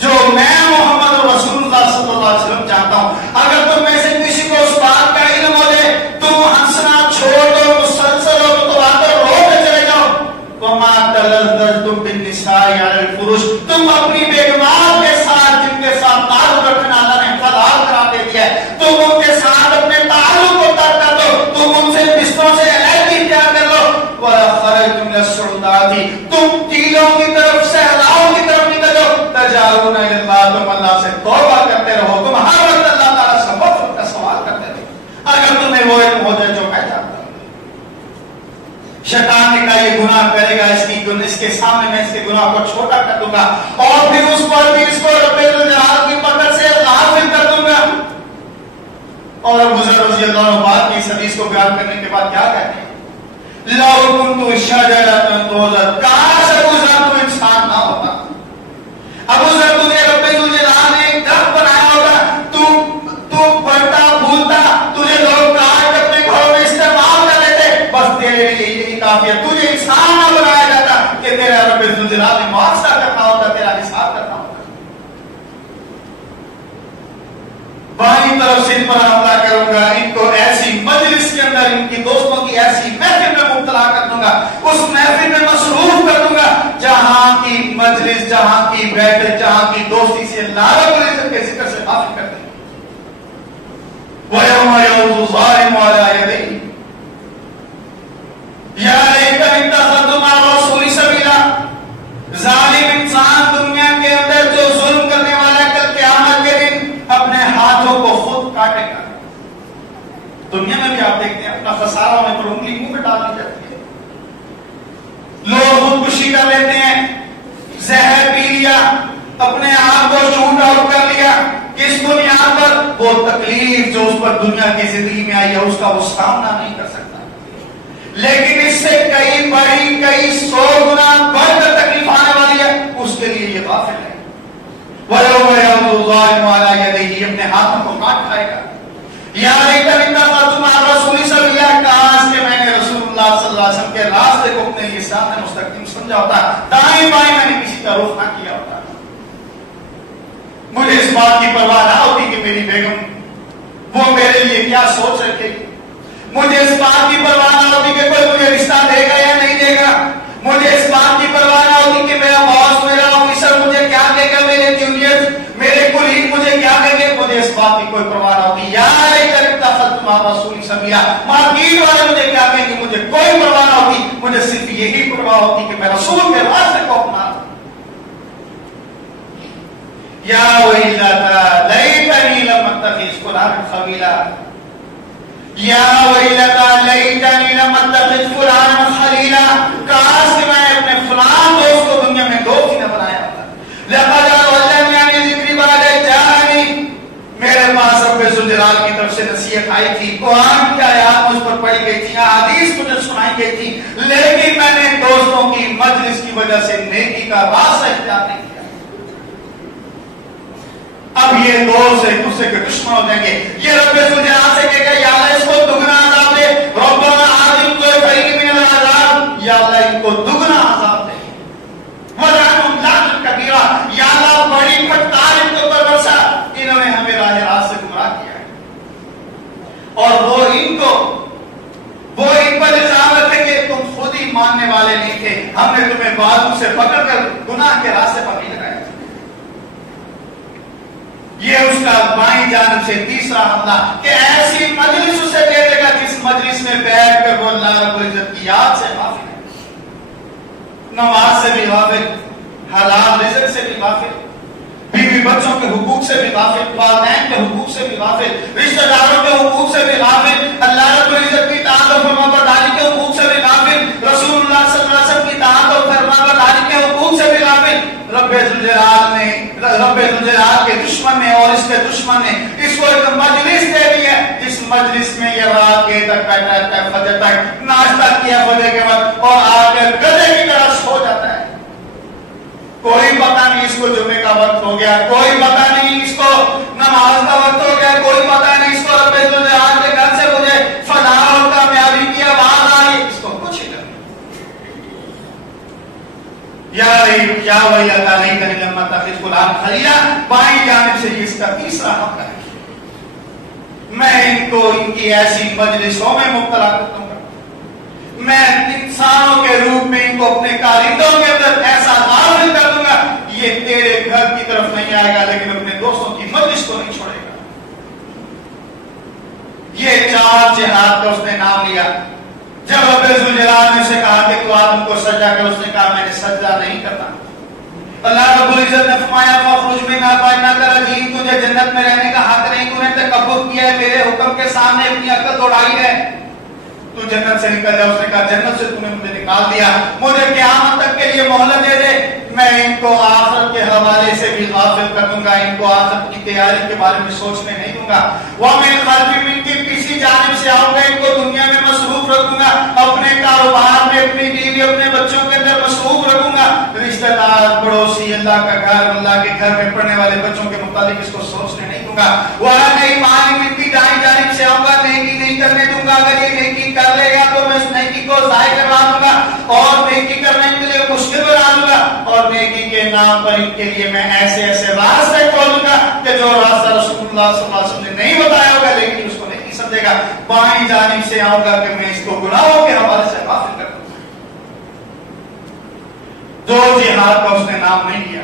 جو میں محمد رسول اللہ صلی اللہ علیہ وسلم جانتا ہوں، اگر تم میں سے کسی کو اس بات کا علم ہو جائے تم ہنسنا چھوڑ دو، مسلسل ہو تو روتے چلے جاؤ۔ وما تلذذتم بالنساء على الفرش، تم اپنی بیگمات کے ساتھ جن کے ساتھ تعلق رکھنا اللہ نے حلال قرار دے دیا ہے، تم ان کے ساتھ اپنے تعلق کو ترک کر دو، تم ان سے بستروں سے علیحدگی اختیار کر لو۔ وَخَرَجْتُمْ إِلَى السُّعُودَاتِ، تم ٹیلوں کی طرف صحراؤں کی طرف نکلو، تجارون الی اللہ، تم اللہ سے توبہ کرتے رہو، تم ہر وقت اللہ جس کے سامنے میں اس کے گناہ کو چھوٹا کر دوں گا اور پھر اس پر بھی اس کو رب الجلال کی پکڑ سے غافل کر دوں گا. اور ابو ذر رضی اللہ عنہ بعد کی اس حدیث کو بیان کرنے کے بعد کیا کہتے ہیں؟ لو کنت شجرۃ توزر، کاش ابو ذر تو انسان نہ ہوتا. ابو ذر تجھے رب الجلال نے ایک درخت بنایا ہوگا، تو بڑھتا پھولتا، تجھے لوگ کاٹ کے اپنے گھروں میں استعمال کر لیتے، بس تیرے لیے یہی کافی ہے. تجھے انسان نہ بنایا جاتا کہ تیرا رب الجلال نے معاوضہ کرنا ہوتا، تیرا حساب کرنا ہوتا. بائیں طرف سے ان پر حملہ کروں گا، ان کو ایسی مجلس کے اندر، ان کی دوستوں کی ایسی محفل میں مبتلا کر دوں گا، اس محفل میں مصروف کر دوں گا جہاں کی مجلس، جہاں کی بیٹھ، جہاں کی دوستی سے اللہ رب العزت کے ذکر سے غافل کر دیں گے. وَيَوْمَ يَعُضُّ الظَّالِمُ عَلَىٰ يَدَيْهِ يَا لَيْتَنِي اتَّخَذْتُ مَعَ الرَّسُولِ سَبِيلًا. ظالم انسان دنیا کے اندر جو ظلم کرنے والا ہے، کل قیامت کے دن اپنے ہاتھوں کو خود کاٹے گا. دنیا میں بھی آپ دیکھتے ہیں اپنا خسارہ ہونے پر انگلی منہ میں ڈال دی جاتی ہے. لوگ خودکشی کر لیتے ہیں، زہر پی لیا، اپنے آپ کو شوٹ آؤٹ کر لیا. کس بنیاد پر؟ وہ تکلیف جو اس پر دنیا کی زندگی میں آئی ہے اس کا وہ سامنا نہیں کر سکتا. لیکن اس سے کئی بڑی، کئی 100 گنا بڑھ کر تکلیف آنے والی ہے، اس کے لیے یہ غافل ہے. وَيَوْمَ يَعُضُّ الظَّالِمُ عَلَىٰ يَدَيْهِ، اپنے ہاتھوں کو کاٹ کھائے گا. یا لیتنی اتخذت مع الرسول سبیلا، کاش کہ میں نے رسول اللہ صلی اللہ علیہ وسلم کے راستے کو اپنے لیے ساتھ مستقیم سمجھا ہوتا، دائیں بائیں میں نے کسی کا رخ نہ کیا ہوتا. مجھے اس بات کی پرواہ نہ ہوتی کہ میری بیگم وہ میرے لیے کیا سوچ رکھے گی. مجھے اس بات کی پرواہ نہ ہوتی کہ کوئی مجھے رشتہ دے گا یا نہیں دے گا. مجھے اس بات کی پرواہ نہ ہوتی کہ میرا باس، میرا آفیسر مجھے کیا دے گا، میرے جونیئر، میرے کولیگ مجھے کیا دیں گے. مجھے اس بات کی کوئی پرواہ نہ ہوتی. یا لیتنی اتخذت مع الرسول سبیلا، مارکیٹ والے مجھے کیا کہیں گے، مجھے کوئی پرواہ نہ ہوتی. مجھے صرف یہی پرواہ ہوتی کہ میں رسول کے راستے کو اپنا. یا ویلتا لیتنی لم اتخذ فلانا خلیلا، یا ویلتا لیتنی لم اتخذ فلانا خلیلا، کاش کہ میں اپنے فلان دوست کو دنیا میں دوست ہی نہ بنایا ہوتا. لقد اضلنی عن ذکری بعد اذ جاءنی، میرے پاس رب ذوالجلال کی طرف سے نصیحت آئی تھی، قرآن کی آیات مجھ پر پڑھی گئی تھی، احادیث مجھے سنائی گئی تھی، لیکن میں نے دوستوں کی مجلس کی وجہ سے نیکی کا راستہ اختیار نہیں کیا. اب یہ دوست ایک دوسرے کے دشمن ہو جائیں گے. یہ رب ذوالجلال سے کہے گا یا اللہ اس کو دگنا عذاب دے، ربنا آتنا ضعفین من العذاب، یا اللہ ان کو دگنا عذاب دے، وَلَعَنْهُمْ لَعْنًا كَبِيرًا، یا اللہ بڑی پھٹکار ان کے اوپر برسا، انہوں نے ہمیں راہ راست سے گمراہ کیا ہے. اور وہ ان پر الزام رکھیں گے تم خود ہی ماننے والے نہیں تھے، ہم نے تمہیں بازو سے پکڑ کر گناہ کے راستے پر نہیں لگایا. یہ اس کا بائیں جانب سے تیسرا حملہ کہ ایسی مجلس اسے دے دے گا جس مجلس میں بیٹھ کر وہ اللہ رب العزت کی یاد سے غافل ہے، نماز سے بھی غافل، حلال رزق سے بھی غافل، بیوی بچوں کے حقوق سے بھی غافل، والدین کے حقوق سے بھی غافل، رشتہ داروں کے حقوق سے بھی غافل، اللہ رب العزت کی اطاعت اور فرمانبرداری کے حقوق سے بھی غافل، رسول اللہ صلی اللہ علیہ وسلم کی اطاعت اور فرمانبرداری کے حقوق سے بھی غافل. رب ذوالجلال کے دشمن نے اور اس کے دشمن نے اس کو ایک مجلس دے دی ہے جس مجلس میں یہ رات کے تک بیٹھا رہتا ہے، فجر تک ناشتہ کیا فجر کے وقت اور آ کر گدھے کی طرح سو جاتا ہے. کوئی پتہ نہیں اس کو جمعے کا وقت ہو گیا، کوئی پتہ نہیں اس کو نماز کا وقت ہو گیا، کوئی پتہ نہیں اس کو رب ذوالجلال کے گھر سے مجھے فلاح اور کامیابی کی آواز آ رہی، اس کو کچھ ہی نہیں. یا ویلتا لیتنی لم اتخذ فلانا خلیلا، بائیں جانب سے اس کا تیسرا حملہ ہے. میں ان کو ان کی ایسی مجلسوں میں مبتلا کر دوں گا، میں انسانوں کے روپ میں ان کو اپنے کارندوں کے اندر ایسا غافل کر دوں گا، یہ تیرے گھر کی طرف نہیں آئے گا لیکن اپنے دوستوں کی مجلس کو نہیں چھوڑے گا. یہ 4 جہاد کا اس نے نام لیا. جب رب ذوالجلال نے اسے کہا کہ تو آدم کو سجدہ کر، اس نے کہا میں نے سجدہ نہیں کرتا. اللہ رب العزت نے فرمایا فاخرج منہا فإنک رجیم، تجھے جنت میں رہنے کا حق نہیں، تو نے تکبر کیا ہے، میرے حکم کے سامنے اپنی عقل دوڑائی ہے. تو جنت سے نکل جا. اس نے کہا جنت سے تم نے مجھے نکال دیا, مجھے قیامت تک کے لیے مہلت دے دے, میں ان کو آخرت کے حوالے سے بھی غافل کر دوں گا, ان کو آخرت کی تیاری کے بارے میں سوچنے نہیں دوں گا. وَمِنْ خَلْفِهِمْ, ان کی پیچھے جانب سے آؤں گا, ان کو دنیا میں مصروف رکھوں گا, اپنے کاروبار میں, اپنی بیوی, اپنے بچوں کے اندر مصروف رکھوں گا. رشتہ دار, پڑوسی, اللہ کا گھر, اللہ کے گھر میں پڑھنے والے بچوں کے متعلق اس کو سوچنے نہیں دوں گا. وَأَنَا إِمَامٌ, ان کی دائیں جانب سے آؤں گا, نیکی نہیں کرنے دوں گا. اگر یہ نیکی کر لے گا تو میں اس نیکی کو ضائع کروا دوں گا اور نیکی کرنے کے لیے مشکل بنا دوں گا, اور نیکی کے نام پر ان کے لیے میں ایسے ایسے راستے کھولوں گا کہ جو راستہ رسول اللہ صلی اللہ علیہ وسلم نے نہیں بتایا ہوگا لیکن اس کو نہیں سمجھے گا. بائیں جانب سے آؤں گا کہ میں اس کو گناہوں کے حوالے سے غافل کر دوں گا. دو جہاد کا اس نے نام نہیں لیا,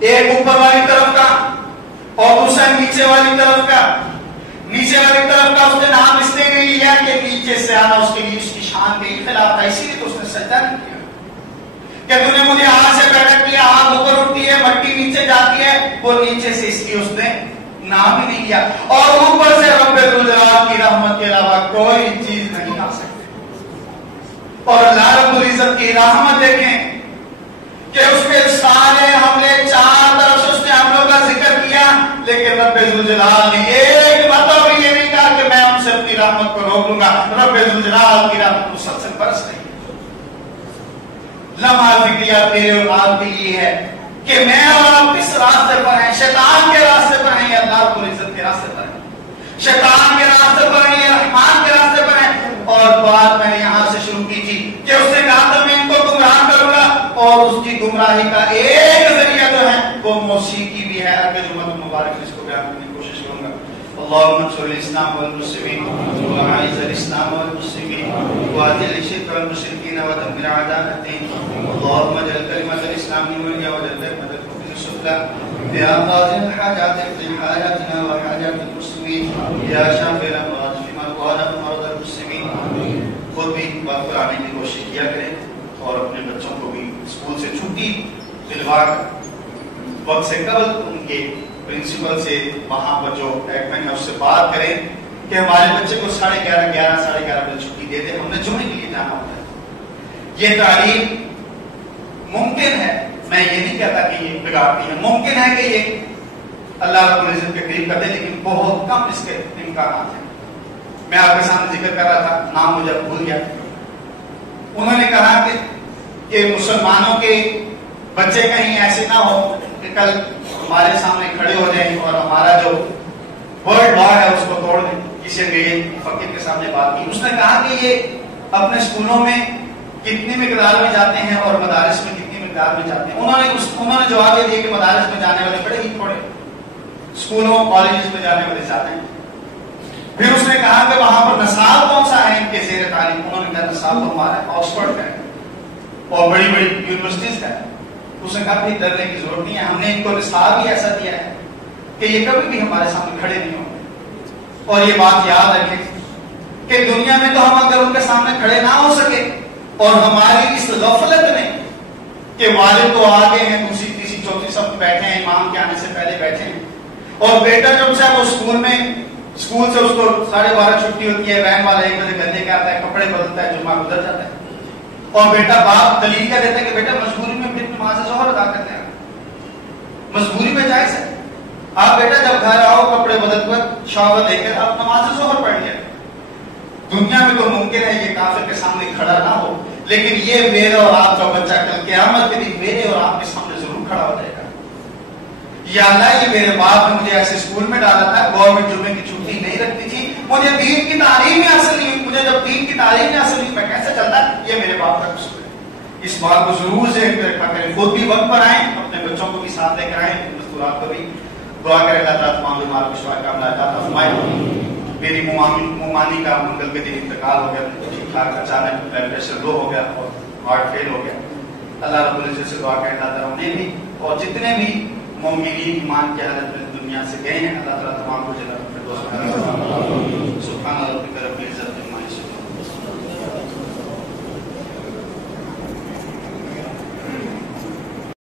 ایک اوپر والی طرف کا اور دوسرا نیچے والی طرف کا. نیچے والی طرف کا اس نے نام اس لیے نہیں لیا کہ نیچے سے آنا اس کے لیے اس کی شان کے خلاف تھا, اسی لیے تو اس نے سجدہ نہیں کیا کہ تو نے مجھے آگ سے پیدا کیا, آگ اوپر اٹھتی ہے, مٹی نیچے جاتی ہے, وہ نیچے سے, اس لیے اس نے نام ہی نہیں لیا. اور اوپر سے رب الجلال کی رحمت کے علاوہ کوئی چیز نہیں آ سکتی. اور اللہ رب العزت کی رحمت دیکھیں کہ اس کے سارے حملے, چار طرف سے اس نے حملوں کا ذکر کیا, لیکن رب الجلال نے ایک مرتبہ بھی یہ نہیں کہا کہ میں ان سے اپنی رحمت کو روک لوں گا. رب الجلال کی رحمت مسلسل برس رہی ہے. لمحہ فکریہ تیرے اور آپ کے لیے ہے کہ میں اور آپ کس راستے پر ہیں. شیطان کے راستے پر ہیں یا اللہ رب العزت کے راستے پر ہیں؟ شیطان کے راستے پر ہیں یا رحمان کے راستے پر ہیں؟ اور بات میں نے یہاں سے شروع کی تھی کہ اس نے کہا تھا میں ان کو گمراہ کروں گا, اور اس کی گمراہی کا ایک ذریعہ جو ہے وہ موسیقی بھی ہے. اگر امت مبارک اس کو بیان کرنے کی کوشش کروں گا. اللهم انصر الاسلام والمسلمين واعز الاسلام والمسلمين واذل الشرك والمشركين ودمر اعداء الدين. اللهم اجعل كلمة الاسلام العليا واجعل كلمة الكفر السفلى. يا قاضي الحاجات اقض حاجاتنا وحاجات المسلمين. يا شافي الامراض اشف مرضانا ومرضى المسلمين. خود بھی بات پر آنے کی کوشش کیا کریں اور اپنے بچوں کو بھی اسکول سے چھٹی دلوا کر وقت سے قبل ان کے پرنسپل سے وہاں پر جو ایڈمن ہے اس سے بات کریں کہ ہمارے بچے کو 11:30 ساڑھے 11 بجے چھٹی دے دیں, ہم نے جمعے کے لیے جانا ہوتا ہے. یہ تعلیم ممکن ہے, میں یہ نہیں کہتا کہ یہ بگاڑتی ہے, ممکن ہے کہ یہ اللہ رب العزت کے قریب کر دے, لیکن بہت کم اس کے امکانات ہیں. میں آپ کے سامنے ذکر کر رہا تھا, نام مجھے بھول گیا. انہوں نے کہا کہ مسلمانوں کے بچے کہیں ایسے نہ ہو کہ کل ہمارے سامنے کھڑے ہو جائیں اور ہمارا جو ورلڈ لا ہے اس کو توڑ دیں. کسی نے فقیر کے سامنے بات کی, اس نے کہا کہ یہ اپنے اسکولوں میں کتنی مقدار میں جاتے ہیں اور مدارس میں کتنی مقدار میں جاتے ہیں. انہوں نے جواب یہ دیا کہ مدارس میں جانے والے بڑے ہی تھوڑے, اسکولوں کالجز میں جانے والے زیادہ ہیں. پھر اس نے کہا کہ وہاں پر نصاب کون سا ہے ان کے زیر تعلیم. انہوں نے کہا نصاب تو ہمارا آکسفورڈ کا ہے اور بڑی بڑی یونیورسٹیز کا ہے. اس نے کہا پھر ڈرنے کی ضرورت نہیں ہے, ہم نے ان کو نصاب ہی ایسا دیا ہے کہ یہ کبھی بھی ہمارے سامنے کھڑے نہیں ہوں گے. اور یہ بات یاد رکھیں کہ دنیا میں تو ہم اگر ان کے سامنے کھڑے نہ ہو سکے اور ہماری اس غفلت میں کہ والد تو آگے ہیں, دوسری تیسری چوتھی سب بیٹھے ہیں, امام کے آنے سے پہلے بیٹھے ہیں, اور بیٹا جب سے وہ اسکول سے اس کو 12:30 چھٹی ہوتی ہے, وین والا 1 بجے گھر لے کے آتا ہے, کپڑے بدلتا ہے, جمعہ گزر جاتا ہے, اور بیٹا باپ دلیل کیا دیتا ہے کہ بیٹا مجبوری میں پھر نماز ظہر ادا کرتے ہیں, مجبوری میں جائز ہے. آپ بیٹا جب گھر آؤ کپڑے بدل کر شاور لے کر آپ نماز ظہر پڑھ لیا. دنیا میں تو ممکن ہے یہ کافر کے سامنے کھڑا نہ ہو, لیکن یہ میرے اور آپ کا بچہ کل قیامت کے دن میرے اور آپ کے سامنے ضرور کھڑا ہو جائے گا. یا اللہ, یہ میرے باپ نے مجھے ایسے اسکول میں ڈالا تھا, گورنمنٹ جمعے کی چھٹی نہیں رکھتی تھی, مجھے دین کی تعلیم میں حاصل نہیں ہوئی, مجھے جب دین کی تعلیم میں حاصل ہوئی میں کیسے چلتا, یہ میرے باپ کا قصور ہے. اس بات کو ضرور ذہن میں رکھا کریں, خود بھی وقت پر آئیں, اپنے بچوں کو بھی ساتھ لے کر آئیں, مستورات کو بھی دعا کریں اللہ تعالیٰ تمام بیمار کو شفا کا عطا فرمائے. میری مومانی کا منگل کے دن انتقال ہو گیا, ٹھیک ٹھاک اچانک بلڈ پریشر لو ہو گیا اور ہارٹ فیل ہو گیا. اللہ رب العزت سے دعا کریں اللہ تعالیٰ انہیں بھی اور جتنے بھی مومنین ایمان کی حالت میں دنیا سے گئے ہیں اللہ تعالیٰ تمام کو جنت